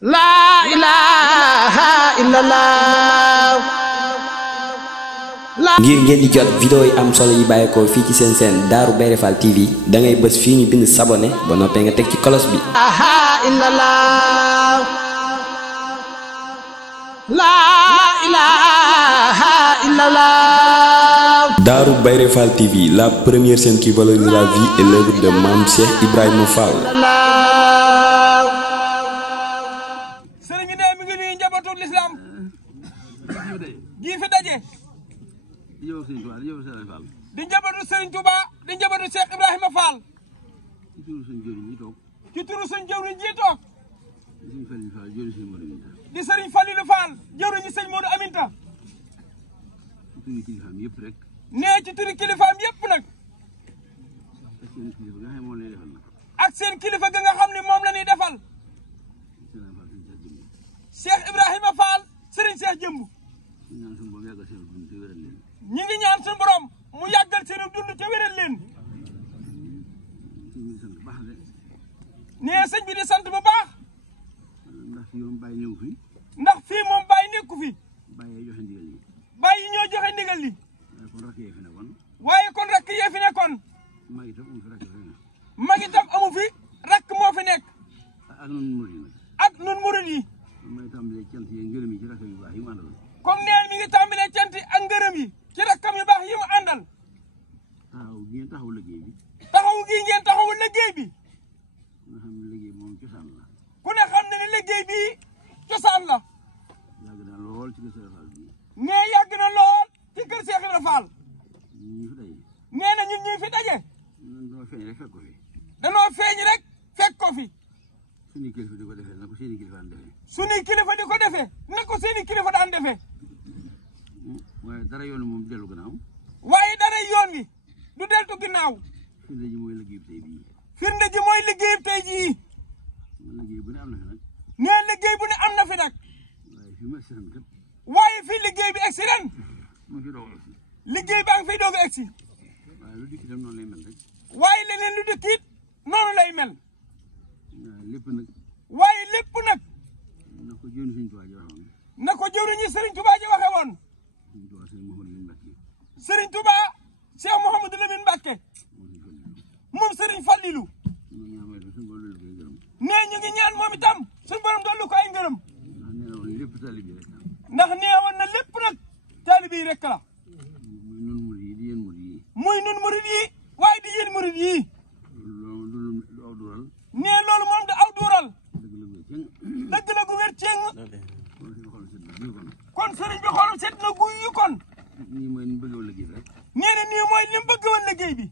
La ilaha illallah. ngir ngeen di jot vidéo yi am solo yi bàyyeekoo fii ci seen chaîne Darou Bairé Fall TV da ngay bës fii ñu bind s'abonné ba noppee nga teg ci cloche bi. La ilaha illallah. Darou Bairé Fall TV, la première chaîne qui valorise la vie et l'œuvre de Mame Cheikh Ibrahima Fall. Sëriñ bi mi ngi nuyu njabootu l'islam gi fi daje di njabootu Sëriñ Touba di njabootu Cheikh Ibrahima Fall ci turu suñu jëwriñ ji toog di Sëriñ Falilou Fall jëwriñu Sëriñ Modou Aminta nee ci turu kilifaam yëpp nag ak seen kilifa ga nga xam ne moom la ñuy defal Cheikh Ibrahima Fall Serigne Cheikh Jëmb ñi ngi ñaan suñu borom mu yàggal seen dund te wéral leen nee sëñ bi di sant bu baax ndax fii moom bàyyi nekku fi bàyyi ñoo joxe ndigal li waaye kon rakk yee fi nekkoon mag itam amu fi rakk moo fi nekk ak nun murid yi comme neen mi ngi tàmbalee cant ak ngërëm yi ci rakkam yu baax yi mu àndal taxawu gi ngeen taxawu liggéey bi ku ne xam ne ne liggéey bi cosaan la nee yàgg na lool ci kër Cheikh Ibrahima Fall nee na ñun ñuy fi daje danoo feeñ rek fekk ko fi suñuy kilifa di ko defee na ko seeni kilifa daan defee waaye dara yoon moom dellu gannaaw waaye dara yoon wi du deltu ginnaaw firnde ji mooy liggéey tey bii firnde ji mooy liggéey tey jii liggéey bu ne am na fi nag nee liggéey bu ne am na fi nag waaye fii mu accident kat waaye fii liggéey bi accident mu fi doog agsi liggéey baa ngi fiy doog agsi waaye lu dikk itam noonu lay mel rek waaye leneen lu dikk it noonu lay mel lépp nag waaye lépp nag na ko jëwriñ Sëriñ Tuubaa ji waxoon na ko jëwriñu Sëriñ Tuubaa ji waxe woon Sëriñ Tuubaa Cheikh Mouhamadou Lamine Mbacké moom Sëriñ Fallilu nee ñu ngi ñaan moom itam suñu borom dollu ko ay ngërëm ndax neewoon na lépp nag taalibe yi rek la muy nun murid yi waaye di yéen murid yi nee loolu moom da aw duural dëgg la gu wér ceeng kon sëriñ bi xolam set na guy yu kon nii mooy ni mu bëgg woon liggéey bi rek nee na nii mooy li mu bëgg woon liggéey bi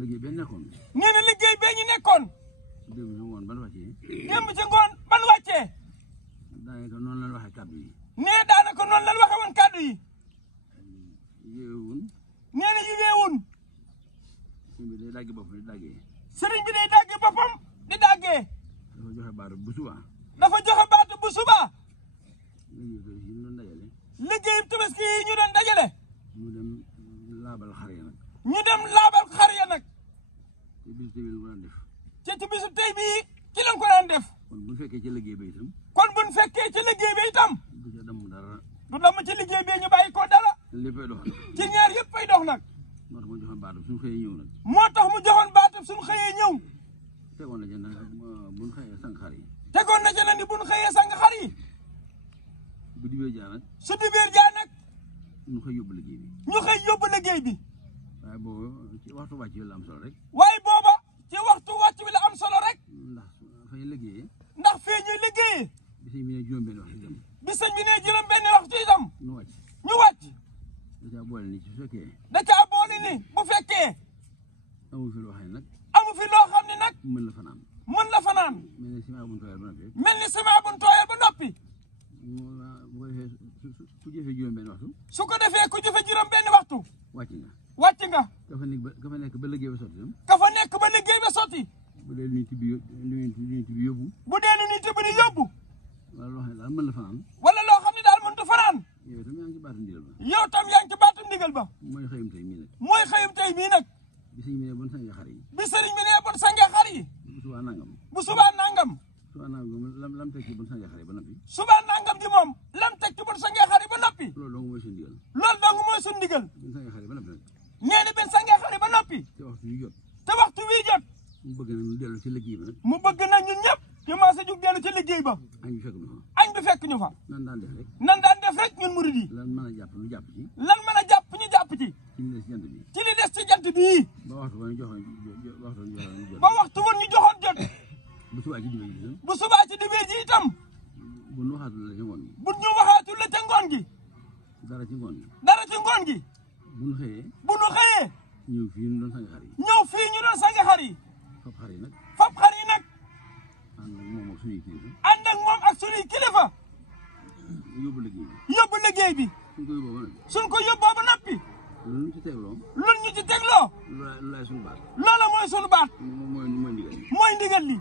liggéey bee nekkoon nee na liggéey bee ñu nekkoon démb ci ngoon ban wàccee démb ci ngoon ban wàccee daanaka noonu lañ waxee kàddu yi nee daanaka noonu lañ waxe woon kàddu yi yéewun nee na yu weewun sëriñ bi day daggi boppam di daggee sëriñ bi day daggi boppam di daggee dafa joxe baatu bu suba dafa joxe baatu bu suba liggéey tabaski yi ñu doon dajale ñu dem laabal xar ya nag ñu dem laabal xar ya nag te bisu tey bi ko daan def ci bisu tey bii ci lañ ko daan def kon bu fekkee ci liggéey ba itam kon buñ fekkee ci liggéey bi itam du ca damm dara du damm ci liggéey bi ñu bàyyi ko dara léppay dox ci ñaar yëpp ay dox nag moo tax mu joxoon baatu suñu xëyee ñëw nag moo tax mu joxoon baatam suñu xëyee ñëw tegoon na ca nag buñ xëyee sang xar yi tegoon na ca nag ni buñ xëyee sang xar yi bu dibee jaa nag su dibéer jaa nag ñu xëy yóbbu liggéey bi ñu xëy yóbbu liggéey bi waaye boobu ci waxtu wàcc bi la am solo rek waaye booba ci waxtu wàcc bi la am solo rek ndax fay liggéeyee ndax fee ñuy liggéeyee bi sëñ bi ne juróom-benn waxtu itam bi sëñ bi ne juróom benn waxtu itam ñu wàcc ñu wàcc da caa boole ni ci fekkee da caa boole ni bu fekkee amu fi loo xam ne nag amu fi loo xam ne nag mën la fanaan mën la fanaan mel ni ciment buñ tooyal ba noppi mel ni ciment buñ tooyal ba noppi bu ko defee ku jëfee juróom-benn waxtu su ko defee ku jëfe juróom benn waxtu wàcc nga wàcc nga ka fa nekk ba liggéey ba sotti itam ka fa nekk ba liggéey ba sotti bu dee lu ñuy tibbi yóbbu bu dee lu ñuy tibb di yóbbu wala loo xam ne daal mën la fanaan wala loo xam ne daal mënut fanaan yow itam yaa ngi ci baatu ndigal ba yow tam yaa ngi ci baatu ndigal ba mooy xëyum tey mii nag mooy xëyum tey mii nag bi sëñ bi ne bon sangee xar yi bi sëriñ bi ne bon sangee xar yi bu subaa nangam bu subaa nangam subaa nangam lam tekki ba bu sangee xar yi ba noppi. suba nangam ji moom lam teg ci bu sangee xar yi ba noppi. loolu dong mooy suñu ndigal. loolu dong mooy suñu ndigal. bu sangee xar yi ba noppi nag. nee na benn sangee xar yi ba noppi. te waxtu wi jot. te waxtu wii jot. mu bëgg nag ñu dellu ci liggéey ba nag. mu bëgg nag ñun ñëpp ñu maase jug dellu ci liggéey ba. añ bi fekk ñu fa. añ bi fekk ñu fa. nan daan def rek. nan daan def rek ñun murid yi. lan mën a jàpp ñu jàpp ci. lan mën a jàpp ñu jàpp ci. ci li des ci jant bi. ci li des ci jant bii. ba waxtu woon ñu joxoon ba waxtu woon ñu joxoon jot. bu subaa ci dibéer ji itam. bu subaa ci dibéer ji itam. bu ñu waxaatul la ci ngoon gi. bu ñu waxaatul la ca ngoon gi. dara ci ngoon gi. dara ci ngoon gi. bu ñu xëyee. bu ñu xëyee. ñëw fii ñu doon sang xar yi. ñëw fii ñu doon sang xar yi. fab xar yi nag. fab xar yi nag. ànd ak moom ak suñuy kilifa. ànd ak moom ak suñuy kilifa. yóbbu liggéey bi. yóbbu liggéey bi. suñ ko yóbboo ba nag. suñ ko yóbboo ba noppi. lu ñu ci tegloo. lu ñu ci tegloo. lu laay suñu baat. loola mooy suñu baat. mooy ndigal li. mooy ndigal li.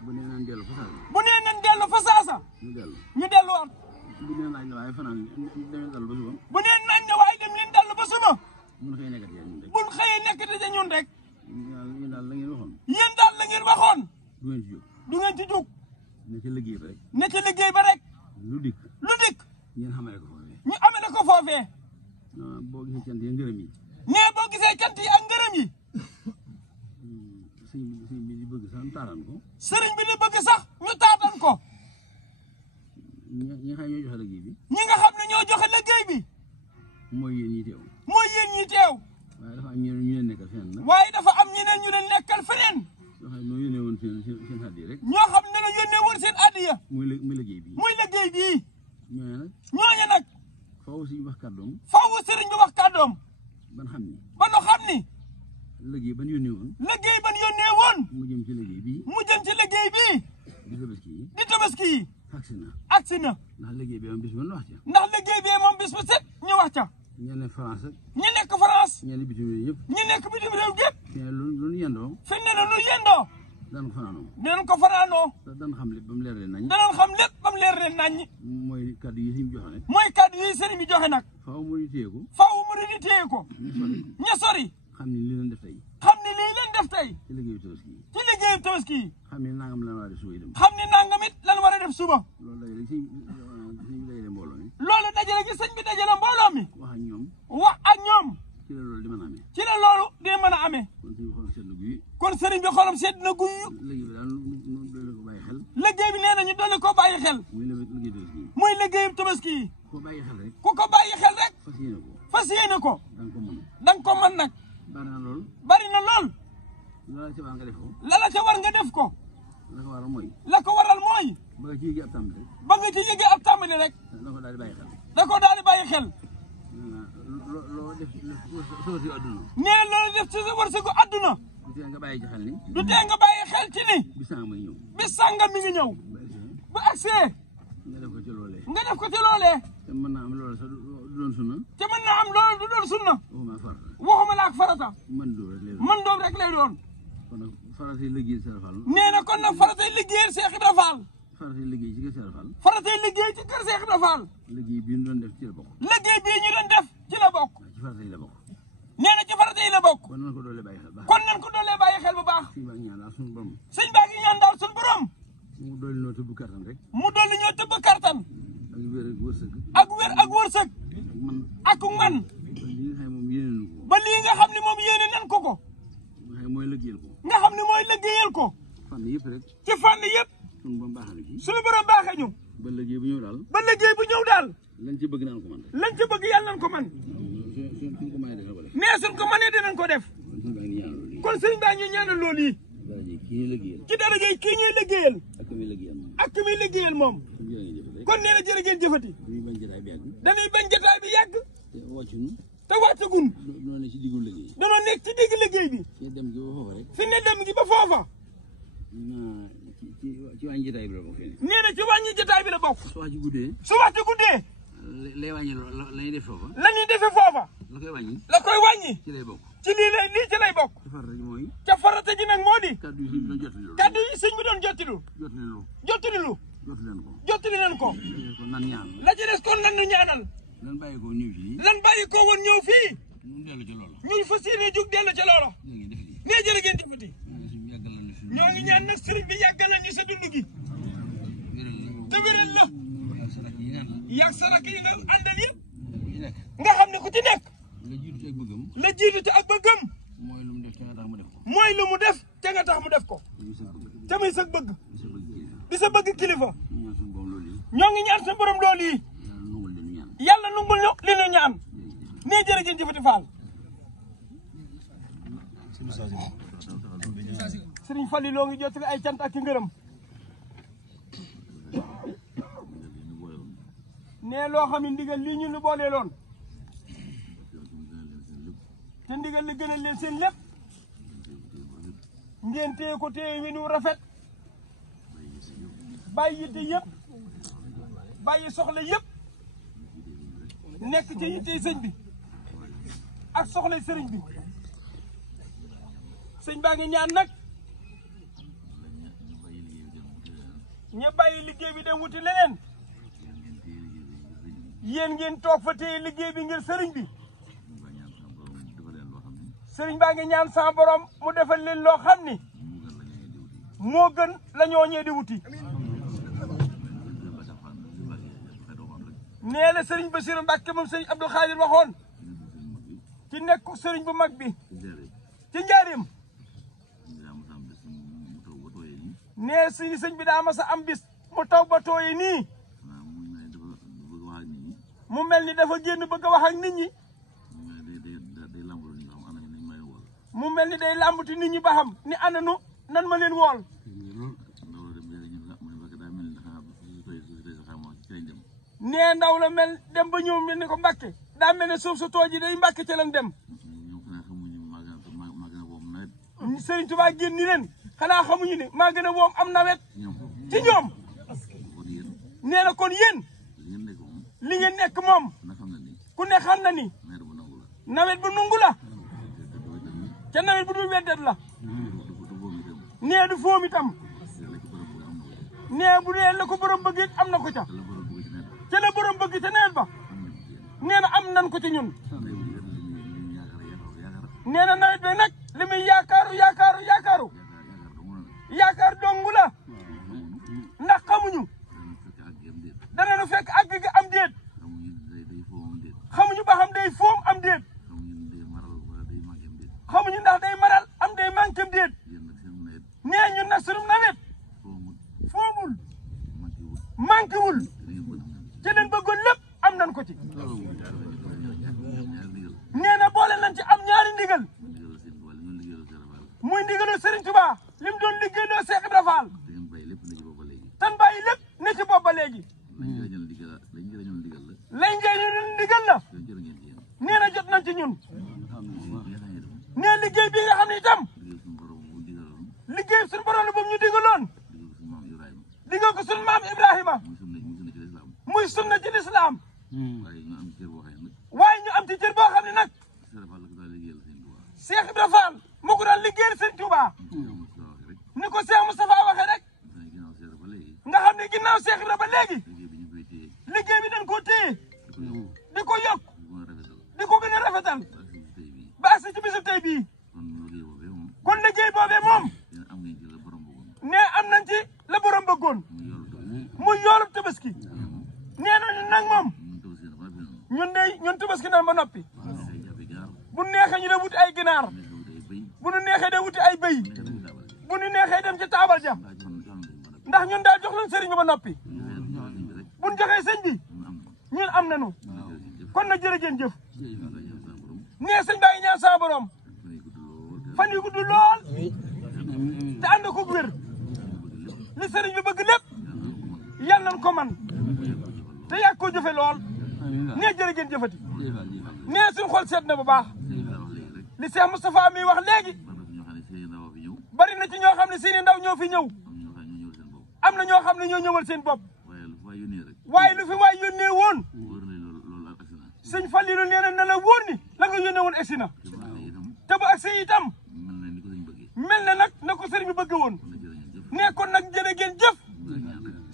bu nee naan dellu fa saasa. bu nee nañ dellu fa saasa. ñu dellu. ñu delluwaat. bu nee naaj la waaye fanaan demee dallu ba suba. bu nee nañ ne waaye dem leen dellu ba suba. mun xëy nekkati yaa ñun rek. buñ xëyee nekkati ja ñun rek. yéen daal la ngeen waxoon. yéen daal la ngeen waxoon. du ngeen ci jóg. du ngeen ci jóg. ne ci liggéey ba rek. ne ci liggéey ba rek. lu dikk. lu dikk. ngeen xamale ko foofee. ñu amee ko foofee. boo gisee cant yi ngërëm yi. nee boo gisee cant yi ak ngërëm yi. sëñ bi di bëgg sax ñu taataan ko. sëriñ bi di bëgg sax ñu taatan ko. ñi nga xam ne ñoo joxe liggéey bi. ñi nga xam ne ñoo joxe liggéey bi. mooy yéen ñi teew. mooy yéen ñi teew. waaye dafa am ñu leen nekkal feneen nag. waaye dafa am ñeneen ñu leen nekkal feneen. yoo xam ne noo yónnee woon seen addiya rek. ñoo xam ne la yónnee woon seen addiya. muy liggéey bi. muy liggéey bii. ñooñu nag. ñooñu nag. faaw si wax kàddoom. faaw sëriñ bi wax kàddoom. ban xam ni. ba nu xam ni. liggéey ban yónnee woon. liggéey ban yónnee woon. mu jëm ci liggéey bii. mu jëm ci liggéey bii. di tabaski yi. di tabaski yi. agsi na. agsi na. ndax liggéey bi moom bis bu ne wax ca. ndax liggéey bi moom bis bu set ñu wax ca. ñi ne France ak. ñi nekk France. ñenn bitim réew yëpp. ñi nekk bitim réew yëpp. fi ne lu ñu yendoo. fi ne lu yendoo. daan ko fanaanoo. dinañ ko fanaanoo. daan xam lépp ba mu leer leen nañ. danañ xam lépp ba mu leer leen nañ. mooy kàddu yi sëriñ bi joxe nag. mooy kàddu yi sëriñ bi joxe nag. faaw mu di téye ko. faaw mu di téye ko. ña sori. xam ni lii leen def tey. xam ni lii leen def tey. ci liggéeyu tabaski yi. ci liggéeyu tabaski yi. xam ni nangam lan war a def suba itam. xam ni nangam it lan war a def suba. loolu day rek sëñ bi dajale mbooloo mi. loolu dajale gi sëñ bi dajale mbooloo mi. wax ak ñoom. wax ak ñoom. ci la loolu di mën a amee. ci la loolu di mën a amee. kon sëñ bi xolam sedd na guy. kon sëriñ bi xolam sedd na guy. liggéey bi daal nu dolli ko bàyyi xel. liggéey bi nee na ñu dolli ko bàyyi xel. muy liggéey tabaski yi. muy liggéeyu tabaski yi. ko bàyyi xel rek. ku ko bàyyi xel rek. fas yéene ko. fas yéene ko. da nga ko mën. da nga ko mën nag. bari na lool. bari na lool. lala ca war nga def ko. lala ca war nga def ko. la ko waral mooy. la ko waral mooy. ba nga ci yëgee ab tàmbali rek. ba nga ci yëgee ab tàmbali rek. da ko daal di bàyyi xel. da ko daal di bàyyi xel. loo def sa wërsëgu adduna. nee loolu def ci sa wërsëgu adduna. du tee nga bàyyi ci xel ni. du tee nga bàyyi xel ci ni. bis sàngam may ñëw. bis sàngam mi ngi ñëw. bu agsee. nga def ko ci loolee. nga def ko ci loolee. te mën naa am loolu sax du doon sunna. te mën naa am loolu du doon sunna. waxuma farata. waxuma la ak farata. man dóor rek lay doon. man doom rek lay doon. kon nag faratay liggéey Serigne Fall. nee na kon nag faratay liggéeyal Cheikh Ibra Fall. faratay liggéey ci kër Serigne Fall. faratay liggéey ci kër Cheikh Ibra Fall. liggéey bii ñu doon def ci la bokk. liggéey bii ñu doon def ci la bokk. ci farata yi la bokk. nee na ci farata yi la bokk. kon nan ko doolee bàyyi xel baax. kon nan ko doolee bàyyi xel bu baax. sëñ baa ngi ñaan daal suñu borom. sëñ baa ngi ñaan daal suñu borom. mu dolli noo tëbb kattan rek. mu dolli ñoo tëbb kattan. ak wér ak wërsëg. ak wér ak wërsëg. ak man. ak man. ba li nga xam ne moom yéene nañu ko. ba lii nga xam ne moom yéene nan ko. nga xam ne mooy liggéeyal ko. nga xam ne mooy liggéeyal ko. fànn yëpp rek. ci fànn yëpp. suñu borom baaxee na ci. suñu borom baaxee ñu. ba liggéey bu ñëw daal. ba liggéey bu ñëw daal. lañ ci bëgg naan ko man. lañ ci bëgg yàlla nañ ko man. suñ ko mënee dina ko def. nee suñ ko mënee dinañ ko def. kon sëñ baa ñu ñaanal loolu yi. ci darajay kii ñuy liggéeyal. ak ki muy liggéeyal moom. kon nee na jërë ngeen jëfati. dañuy bañ jotaay bi yàgg. te wàccagun. danoo nekk ci diggu liggéey. danoo nekk ci digg liggéey bi. fi ne dem gi ba foofa. ci wàññi jotaay bi la bokk. nee na ci wàññi jotaay bi la bokk. su wax ci guddee. su waxtu guddee. lay wàññi la ñuy def foofa. la ñuy defee foofa. la koy wàññi. la koy wàññi. ci lay bokk. ci lii ci lay bokk. ca farata ji nag moo di. kaddu yi sëñ bi doon jottilu. jottilu. jottali leen ko. la ci des kon nan ñu ñaanal. lan bàyyi ko ñëw fii. lan bàyyi ko woon ñëw fii. ñu dellu ca loola. ñu fas yéene jug dellu ca loola. nee jërë ngeen jëfati. ñoo ngi ñaan nag sëriñ bi yàggal ñu sa dund gi. te wéral la yàgg sa rakk yi nga àndal yi nga xam ne ku ci nekk la jiitu ci ak bëggam mooy lu mu def te nga tax mu def ko te muy sa bëgg di sa bëgg kilifa ñoo ngi ñaan suñu borom loolu yi yàlla nungul ñu li ñu ñaan nee jërëjëf jëfati Fall Sëriñ Fallu loo ngi jottali ay cant ak ngërëm nee loo xam ne ndigal lii ñu nu boolee loon te ndigal li gënal leen seen lépp ngeen téye ko téye wi nu rafet bàyyi yitte yëpp bàyyi soxla yëpp nekk ci yitte sëñ bi ak soxla sëriñ bi sëñ baa ngi ñaan nag ñu bàyyi liggéey bi dem wuti leneen yéen ngeen toog fa téye liggéey bi ngir sëriñ bi sëriñ baa ngi ñaan sa borom mu defal leen loo xam ni moo gën la ñoo ñee di wuti nee la sëriñ Bassirou Mbacke moom sëriñ Abdou Khadir waxoon ci nekku sëriñ bu mag bi ci njaarim nee suñu sëñ bi daa mas a am bis mu taw ba tooyi nii mu mel ni dafa génn bëgg a wax ak nit ñi mu mel ni day làmbati nit ñi ba xam ni ananu nan ma leen wool nee ndaw la mel dem ba ñëw mel ni ko Mbàkke daa mel ne suuf su tooj yi day Mbàkke ca lan dem Sëriñ Tuubaa génn ni leen xanaa xamuñu ne maa gën a woom am nawet ci ñoom nee na kon yéen li ngeen nekk moom ku ne xam na ni nawet bu nungu la ca nawet bu dul weddet la nee du foom itam nee bu dee la ko borom bëgg it am na ko ca la borom bëgg ca nawet ba nee na am nan ko ci ñun nee na nawet bi nag li muy yaakaar dongu la ndax xamuñu dana nu fekk àgg gi am déet xamuñu ba xam day foom am déet xamuñu ndax day maral am day manqué am déet nee ñun nag sunu nawet foomul manqué wul ci leen bëggoon lépp am nan ko ci nee na boole nañ ci am ñaari ndigal muy ndigalu Serigne Touba lim doon liggéeyloo Cheikh Ibra Fall tan bàyyi lépp ne ci bopp ba léegi lay njëriñu ndigal la nee na jot nañ ci ñun nee liggéey bi nga xam ne itam liggéey suñu borom la boobu ñu digaloon digal ko suñu maam Ibrahima muy sunna ci lislaam waaye ñu am ci cër boo xam ne nag Cheikh Ibra Fall moo ko daan liggéeyal Sëriñ Touba ni ko Cheikh Moustapha waxee rek nga xam ne ginnaaw Cheikh Ibra ba léegi liggéey bi dañ koo téye di ko yokk di ko gën a rafetal ba agsi ci bisub tey bii kon liggéey boobee moom ne am nañ ci la borom bëggoon muy yoolub tabaski nee nañu nag moom ñun tabaski nan ba noppi bu neexee ñu de wuti ay ginaar bu nu neexee de wuti ay bëy bu nu neexee dem ci taabal ja ndax ñun daal jox lañ sëriñ bi ba noppi bu ñu joxee sëñ bi ñun am nañu kon na jërëjëf jëf nee sëñ baa ngi ñaan sa borom fan yu gudd lool te ànd ko wér li sëriñ bi bëgg lépp yal nañ ko man te yàgg koo jëfe lool nee jërëjëf jëfati nee suñu xol seet na bu baax li Cheikh Moustapha mi wax léegi bari na ci ñoo xam ne seeni ndaw ñoo fi ñëw am na ñoo xam ne ñoo ñëwal seen bopp waaye lu fi waay yónnee woon sëñ Fallilu nee na la wóor ni la nga yónnee woon egsi na te bu agsi itam mel na nag na ko sëriñ bi bëgg woon nee kon nag jërë ngeen jëf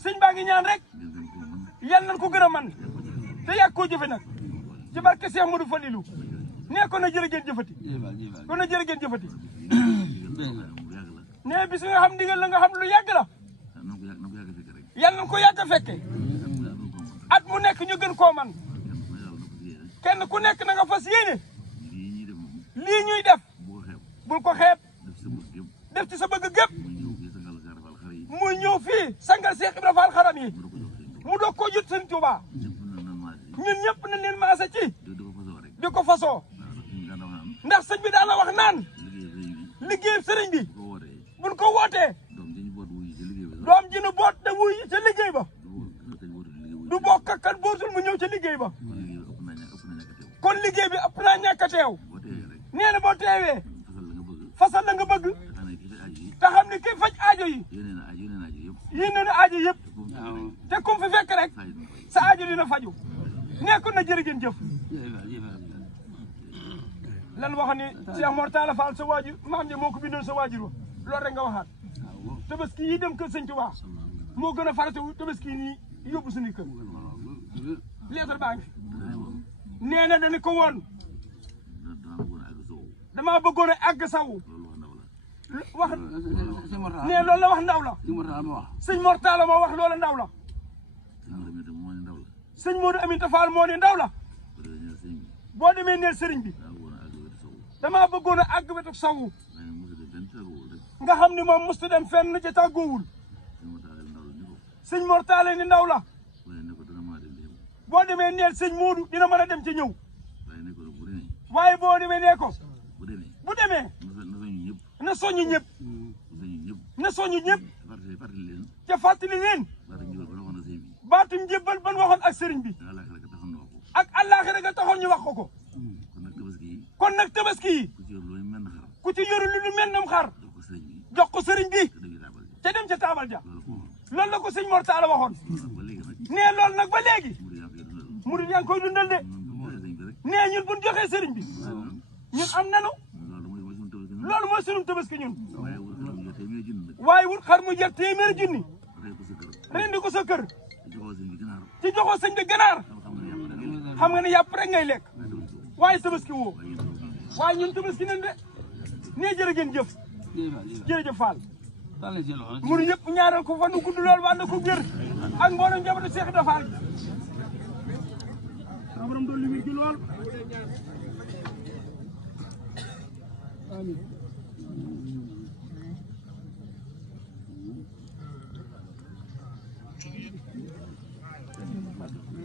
sëñ baa ngi ñaan rek yal nañ ko gën a man te yàgg koo jëfe nag ci barke Cheikh Modou Fallilu nee kon na jërë ngeen jëfati kon na jërë ngeen jëfati nee bis nga xam ndigal la nga xam lu yàgg la yal nañ ko yàgg a fekke at mu nekk ñu gën koo man kenn ku nekk na nga fas yéene lii ñuy def bul ko xeeb def ci sa bëgg gépp muy ñëw fii sangal Cheikh Ibra Fall xaram yi mu doog koo jot Sëriñ Tuubaa ñun ñëpp nañ leen maase ci di ko fasoo ndax sëñ bi daana wax naan liggéey sëriñ bi buñ ko wootee doom ji nu boot da wuy ca liggéey ba du bokk ak kan bootul mu ñëw ca liggéey ba kon liggéey bi ëpp naa ñàkk a teew nee na boo teewee fasal la nga bëgg te xam ne kii faj aajo yi yéene na aajo yëpp te kum fi fekk rek sa aajo dina faju nekkoon na jërë ngeen jëf lan wax ni Cheikh Mor Talla Fall sa waajur maam ja moo ko bindoon sa waajur wa loolu rek nga waxaat tabaski yi dem kër Sëñ Tuubaa moo gën a farata tabaski nii yóbbu suñu kër leetar baa ngi fi nee na dañu ko woon damaa bëggoon a àgg saw wax nee loolu la wax ndaw la sëñ Mor Talla moo wax loola ndaw la sëñ Modou Aminta Fall moo ne ndaw la boo demee neel sëriñ bi damaa bëggoon a àgg wetu sawu nga xam ni moom musta dem fenn ca tàggoowul sëñ Mor Talla ni ndaw la boo demee neel sëñ Modou dina mën a dem ca ñëw waaye boo demee nee ko bu demee na soññi ñëpp na soññi ñëpp ca fàttali leen baatu njëbbal ban waxoon ak sëriñ bi ak àllaaxira ga taxoon ñu wax ko kon nag tabaski yi ku ci yoru lu mel nam xar jox ko sëriñ bi ca dem ca taabal ja loolu la ko sëñ Mor Talla waxoon nee loolu nag ba léegi murid yaa ngi koy dundal de nee ñun buñ joxee sëriñ bi ñun am nanu loolu mooy sunum tabaski ñun waaye wut xar mu jël téeméeri junni rendi ko sa kër ci joxoo sëñ bi ganaar xam nga ne yàpp rek ngay lekk waaye tabaski woo waaye ñun tabaski nañ de nee jërë ngeen jëf jërëjëf Fall munu yëpp ñaaral ko fa nu gudd lool waa na ko wér ak mboolem njabootu Cheikh Ibra Fall sa borom doon li wér gi lool amiin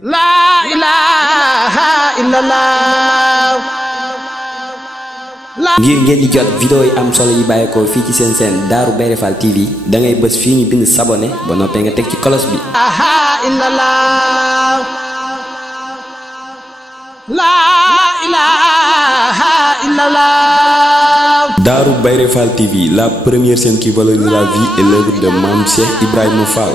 La ilaha illallah. ngir ngeen di jot vidéo yi am solo yi bàyyeekoo fii ci seen seen Darou Bairé Fall TV da ngay bës fii ñu bind s'abonné ba noppee nga teg ci cloche bi. La ilaha illallah. Darou Bairé Fall TV, la première chaîne qui valorise la vie et l'œuvre de Mame Cheikh Ibrahima Fall.